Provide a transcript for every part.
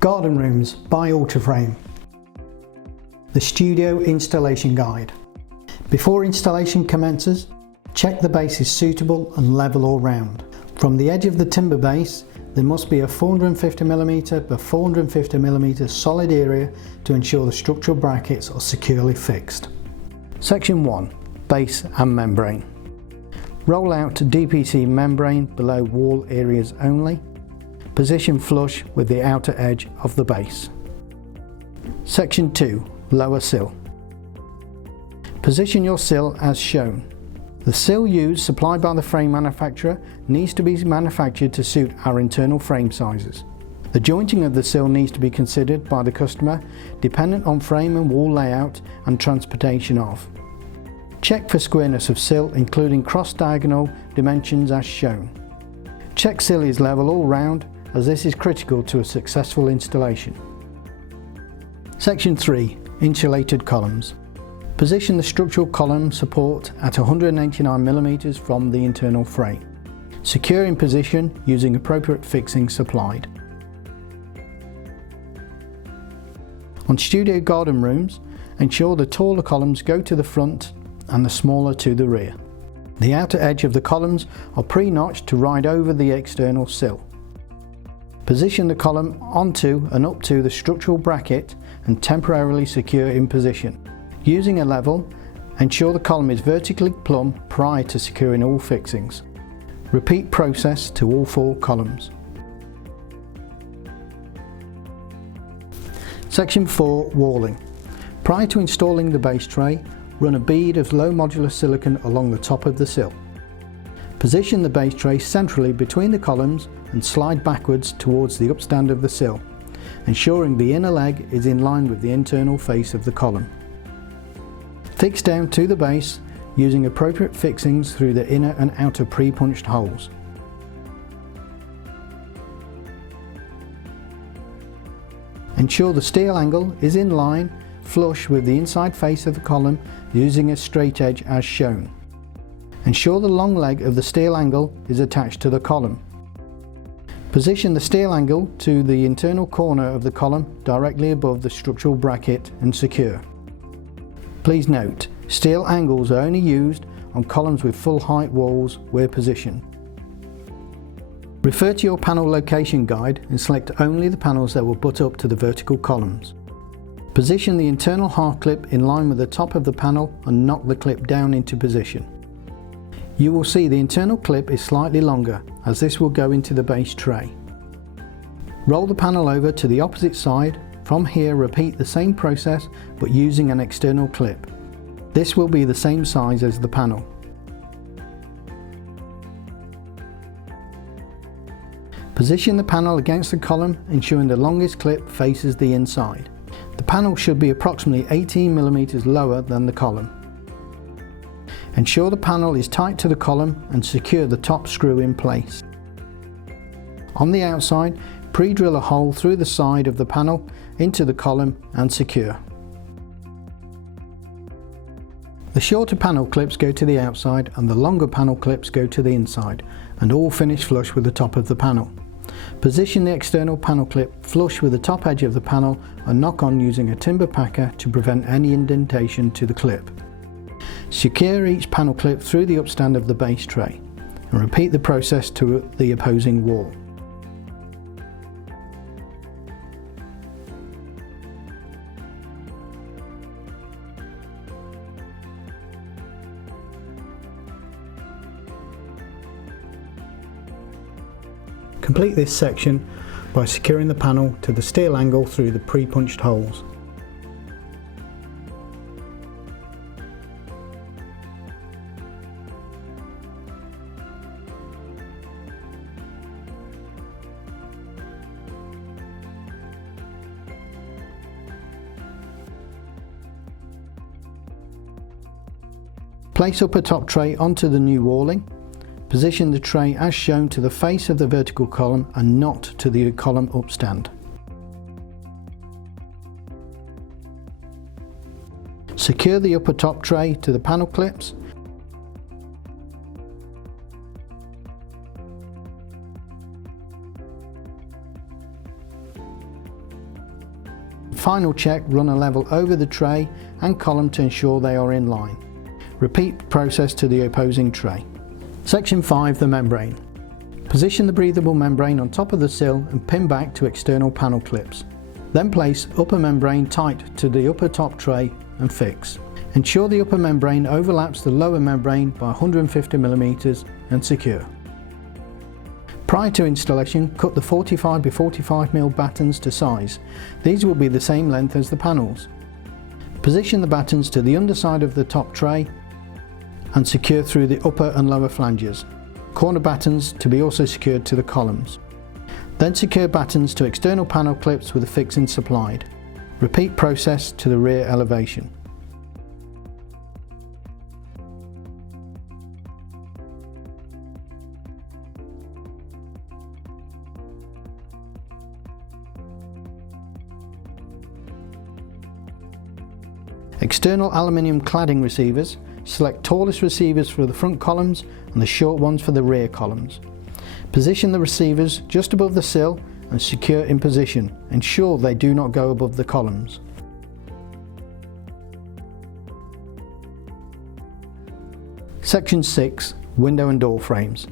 Garden Rooms by Ultraframe. The Studio Installation Guide. Before installation commences, check the base is suitable and level all round. From the edge of the timber base, there must be a 450mm by 450mm solid area to ensure the structural brackets are securely fixed. Section 1. Base and membrane. Roll out DPC membrane below wall areas only. Position flush with the outer edge of the base. Section 2. Lower Cill. Position your sill as shown. The sill used supplied by the frame manufacturer needs to be manufactured to suit our internal frame sizes. The jointing of the sill needs to be considered by the customer dependent on frame and wall layout and transportation of. Check for squareness of sill including cross-diagonal dimensions as shown. Check sill is level all round as this is critical to a successful installation. Section 3. Insulated Columns. Position the structural column support at 189mm from the internal frame. Secure in position using appropriate fixing supplied. On studio garden rooms, ensure the taller columns go to the front and the smaller to the rear. The outer edge of the columns are pre-notched to ride over the external sill. Position the column onto and up to the structural bracket and temporarily secure in position. Using a level, ensure the column is vertically plumb prior to securing all fixings. Repeat process to all 4 columns. Section 4. Walling. Prior to installing the base tray, run a bead of low modular silicone along the top of the sill. Position the base tray centrally between the columns and slide backwards towards the upstand of the sill, ensuring the inner leg is in line with the internal face of the column. Fix down to the base using appropriate fixings through the inner and outer pre-punched holes. Ensure the steel angle is in line flush with the inside face of the column using a straight edge as shown. Ensure the long leg of the steel angle is attached to the column. Position the steel angle to the internal corner of the column directly above the structural bracket and secure. Please note, steel angles are only used on columns with full height walls where positioned. Refer to your panel location guide and select only the panels that will butt up to the vertical columns. Position the internal half clip in line with the top of the panel and knock the clip down into position. You will see the internal clip is slightly longer as this will go into the base tray. Roll the panel over to the opposite side. From here, repeat the same process but using an external clip. This will be the same size as the panel. Position the panel against the column, ensuring the longest clip faces the inside. The panel should be approximately 18mm lower than the column. Ensure the panel is tight to the column and secure the top screw in place. On the outside, pre-drill a hole through the side of the panel into the column and secure. The shorter panel clips go to the outside and the longer panel clips go to the inside and all finish flush with the top of the panel. Position the external panel clip flush with the top edge of the panel and knock on using a timber packer to prevent any indentation to the clip. Secure each panel clip through the upstand of the base tray and repeat the process to the opposing wall. Complete this section by securing the panel to the steel angle through the pre-punched holes. Place upper top tray onto the new walling. Position the tray as shown to the face of the vertical column and not to the column upstand. Secure the upper top tray to the panel clips. final check, run a level over the tray and column to ensure they are in line. Repeat process to the opposing tray. Section 5, the membrane. Position the breathable membrane on top of the sill and pin back to external panel clips. Then place upper membrane tight to the upper top tray and fix. Ensure the upper membrane overlaps the lower membrane by 150 mm and secure. Prior to installation, cut the 45 by 45 mm battens to size. These will be the same length as the panels. Position the battens to the underside of the top tray and secure through the upper and lower flanges. Corner battens to be also secured to the columns. Then secure battens to external panel clips with the fixing supplied. Repeat process to the rear elevation. External aluminium cladding receivers. Select tallest receivers for the front columns and the short ones for the rear columns. Position the receivers just above the sill and secure in position. Ensure they do not go above the columns. Section 6, window and door frames.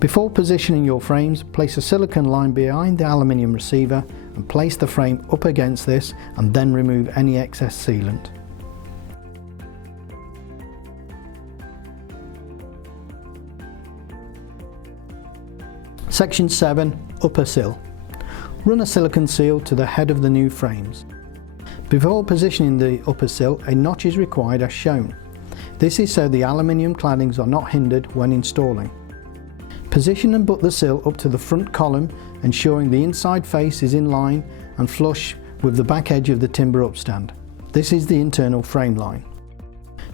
Before positioning your frames, place a silicone line behind the aluminium receiver and place the frame up against this and then remove any excess sealant. Section 7, upper sill. Run a silicone seal to the head of the new frames. Before positioning the upper sill, a notch is required as shown. This is so the aluminium claddings are not hindered when installing. Position and butt the sill up to the front column, ensuring the inside face is in line and flush with the back edge of the timber upstand. This is the internal frame line.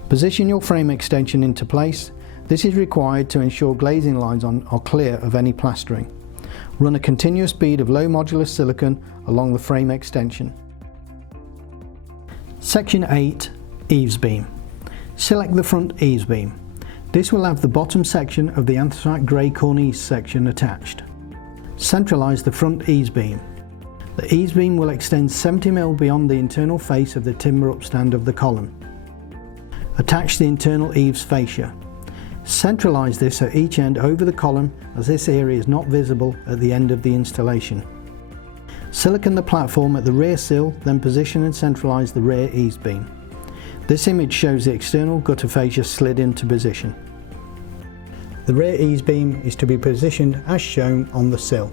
Position your frame extension into place. This is required to ensure glazing lines are clear of any plastering. Run a continuous bead of low modulus silicone along the frame extension. Section 8, Eaves Beam. Select the front eaves beam. This will have the bottom section of the anthracite grey cornice section attached. Centralise the front eaves beam. The eaves beam will extend 70 mm beyond the internal face of the timber upstand of the column. Attach the internal eaves fascia. Centralise this at each end over the column, as this area is not visible at the end of the installation. Silicone the platform at the rear sill, then position and centralise the rear eaves beam. This image shows the external gutter fascia slid into position. The rear eaves beam is to be positioned as shown on the sill.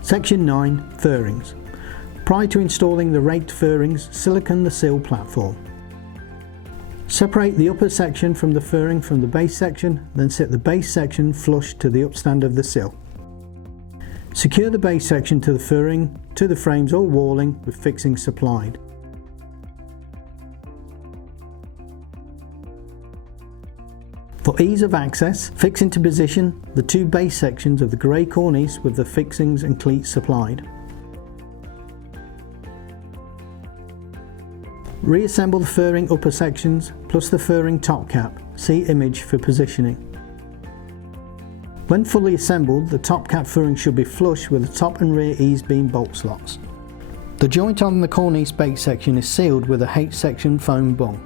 Section 9, Firrings. Prior to installing the raked firrings, silicone the sill platform. Separate the upper section from the firring from the base section, then set the base section flush to the upstand of the sill. Secure the base section to the firring, to the frames or walling with fixing supplied. For ease of access, fix into position the two base sections of the grey cornice with the fixings and cleats supplied. Reassemble the firring upper sections plus the firring top cap. See image for positioning. When fully assembled, the top cap firring should be flush with the top and rear eaves beam bolt slots. The joint on the cornice base section is sealed with a H-section foam bung.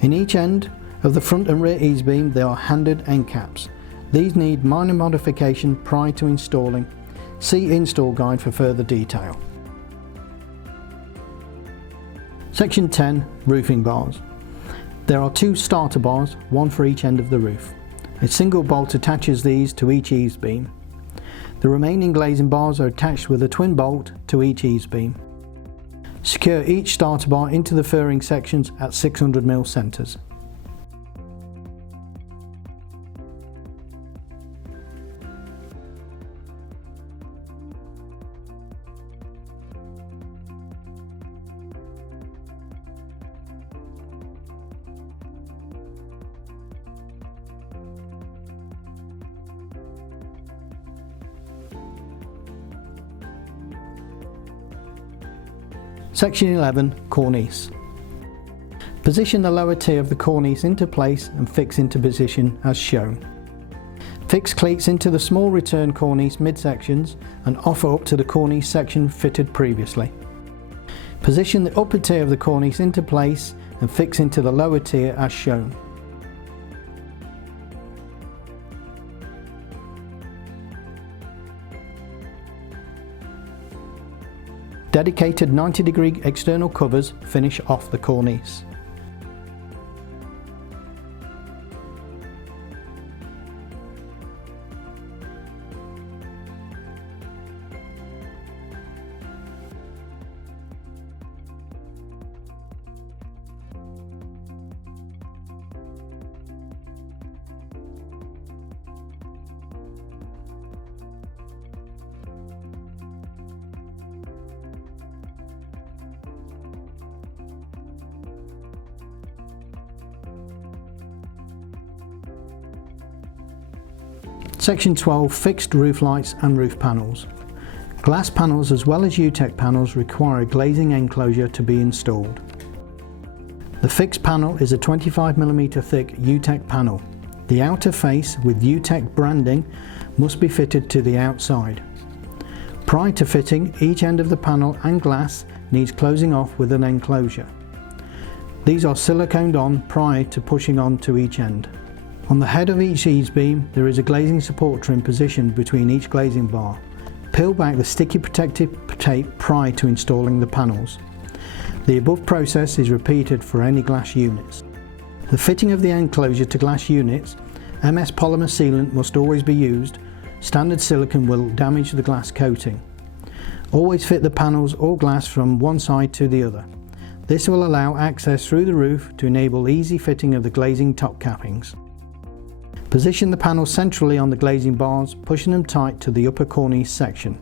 In each end of the front and rear eaves beam there are handed end caps. These need minor modification prior to installing. See install guide for further detail. Section 10, roofing bars. There are two starter bars, one for each end of the roof. A single bolt attaches these to each eaves beam. The remaining glazing bars are attached with a twin bolt to each eaves beam. Secure each starter bar into the firring sections at 600 mm centres. Section 11, Cornice. Position the lower tier of the cornice into place and fix into position as shown. Fix cleats into the small return cornice midsections and offer up to the cornice section fitted previously. Position the upper tier of the cornice into place and fix into the lower tier as shown. Dedicated 90-degree external covers finish off the cornice. Section 12, fixed roof lights and roof panels. Glass panels as well as UTEC panels require a glazing enclosure to be installed. The fixed panel is a 25mm thick UTEC panel. The outer face with UTEC branding must be fitted to the outside. Prior to fitting, each end of the panel and glass needs closing off with an enclosure. These are siliconed on prior to pushing on to each end. On the head of each eaves beam there is a glazing support trim positioned between each glazing bar. Peel back the sticky protective tape prior to installing the panels. The above process is repeated for any glass units. The fitting of the enclosure to glass units, MS polymer sealant must always be used. Standard silicone will damage the glass coating. Always fit the panels or glass from one side to the other. This will allow access through the roof to enable easy fitting of the glazing top cappings. Position the panels centrally on the glazing bars, pushing them tight to the upper cornice section.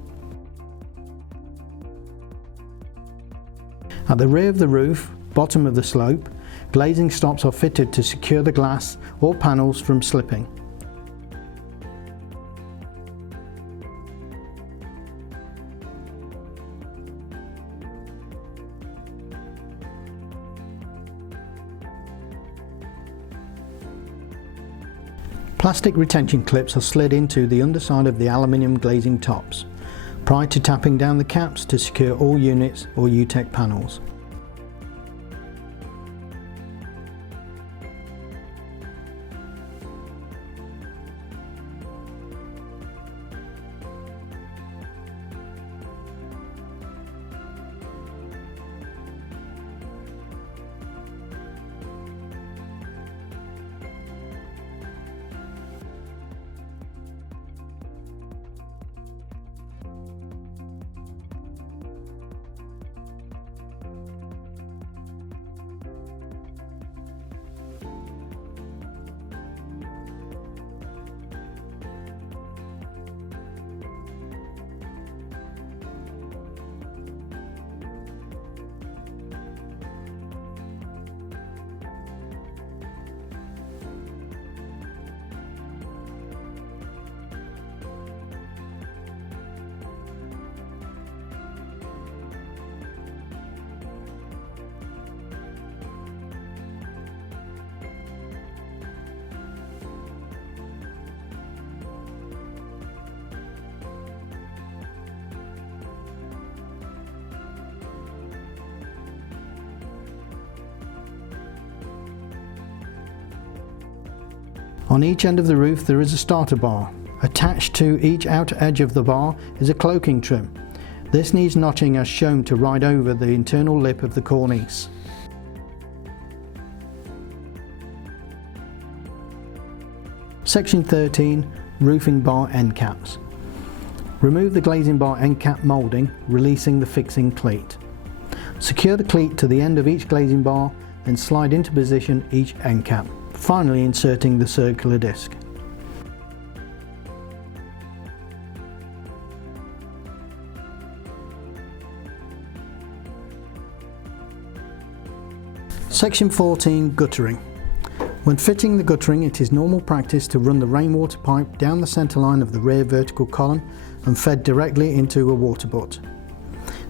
At the rear of the roof, bottom of the slope, glazing stops are fitted to secure the glass or panels from slipping. Plastic retention clips are slid into the underside of the aluminium glazing tops, prior to tapping down the caps to secure all units or UTEC panels. On each end of the roof there is a starter bar. Attached to each outer edge of the bar is a cloaking trim. This needs notching as shown to ride over the internal lip of the cornice. Section 13, roofing bar end caps. Remove the glazing bar end cap moulding, releasing the fixing cleat. Secure the cleat to the end of each glazing bar, then slide into position each end cap, finally inserting the circular disc. Section 14, guttering. When fitting the guttering, it is normal practice to run the rainwater pipe down the centre line of the rear vertical column and fed directly into a water butt.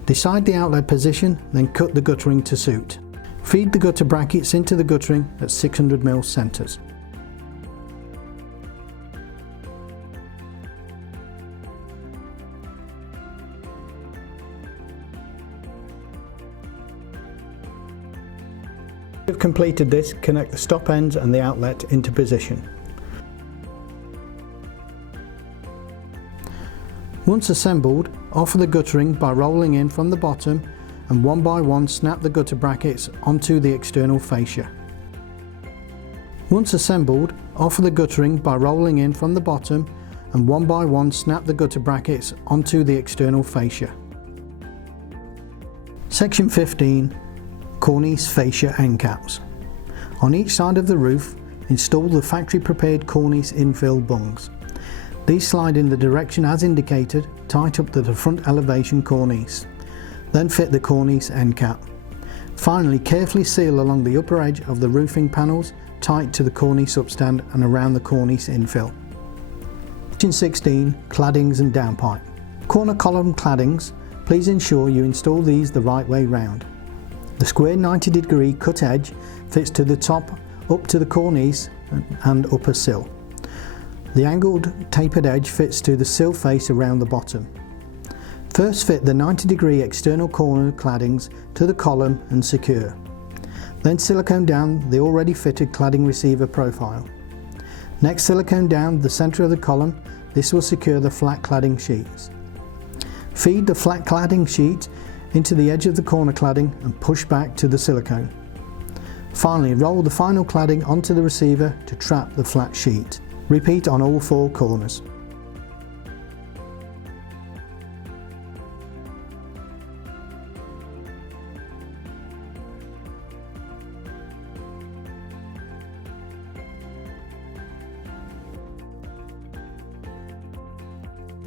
Decide the outlet position, then cut the guttering to suit. Feed the gutter brackets into the guttering at 600mm centres. Once you've completed this, connect the stop ends and the outlet into position. Once assembled, offer the guttering by rolling in from the bottom and one by one snap the gutter brackets onto the external fascia. Once assembled, offer the guttering by rolling in from the bottom and one by one snap the gutter brackets onto the external fascia. Section 15. Cornice fascia end caps. On each side of the roof, install the factory prepared cornice infill bungs. These slide in the direction as indicated, tight up to the front elevation cornice. Then fit the cornice end cap. Finally, carefully seal along the upper edge of the roofing panels, tight to the cornice upstand and around the cornice infill. Section 16. Claddings and downpipe. Corner column claddings, please ensure you install these the right way round. The square 90-degree cut edge fits to the top up to the cornice and upper sill. The angled tapered edge fits to the sill face around the bottom. First fit the 90-degree external corner claddings to the column and secure. Then silicone down the already fitted cladding receiver profile. Next, silicone down the centre of the column. This will secure the flat cladding sheets. Feed the flat cladding sheet into the edge of the corner cladding and push back to the silicone. Finally, roll the final cladding onto the receiver to trap the flat sheet. Repeat on all four corners.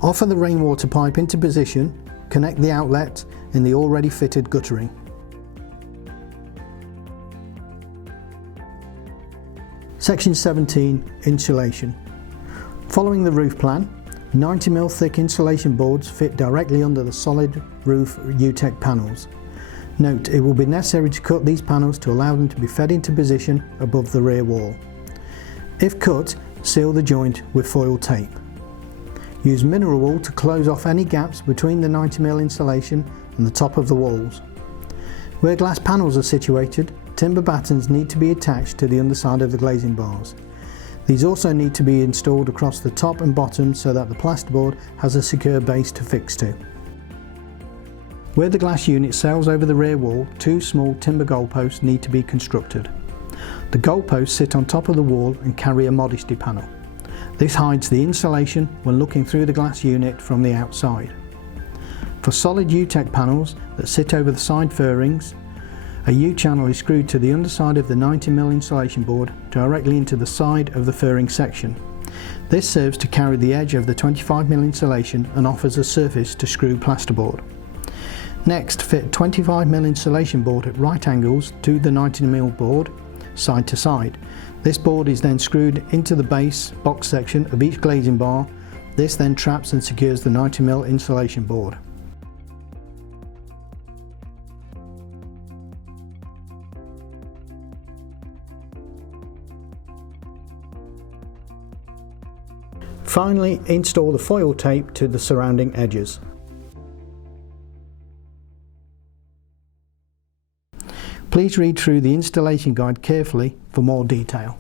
Offer the rainwater pipe into position, connect the outlet in the already fitted guttering. Section 17. Insulation. Following the roof plan, 90mm thick insulation boards fit directly under the solid roof UTEC panels. Note, it will be necessary to cut these panels to allow them to be fed into position above the rear wall. If cut, seal the joint with foil tape. Use mineral wool to close off any gaps between the 90mm insulation and the top of the walls. Where glass panels are situated, timber battens need to be attached to the underside of the glazing bars. These also need to be installed across the top and bottom so that the plasterboard has a secure base to fix to. Where the glass unit sails over the rear wall, two small timber goalposts need to be constructed. The goalposts sit on top of the wall and carry a modesty panel. This hides the insulation when looking through the glass unit from the outside. For solid UTEC panels that sit over the side firrings, a U-channel is screwed to the underside of the 90mm insulation board directly into the side of the firring section. This serves to carry the edge of the 25mm insulation and offers a surface to screw plasterboard. Next, fit 25mm insulation board at right angles to the 90mm board, side to side. This board is then screwed into the base box section of each glazing bar. This then traps and secures the 90mm insulation board. Finally, install the foil tape to the surrounding edges. Please read through the installation guide carefully for more detail.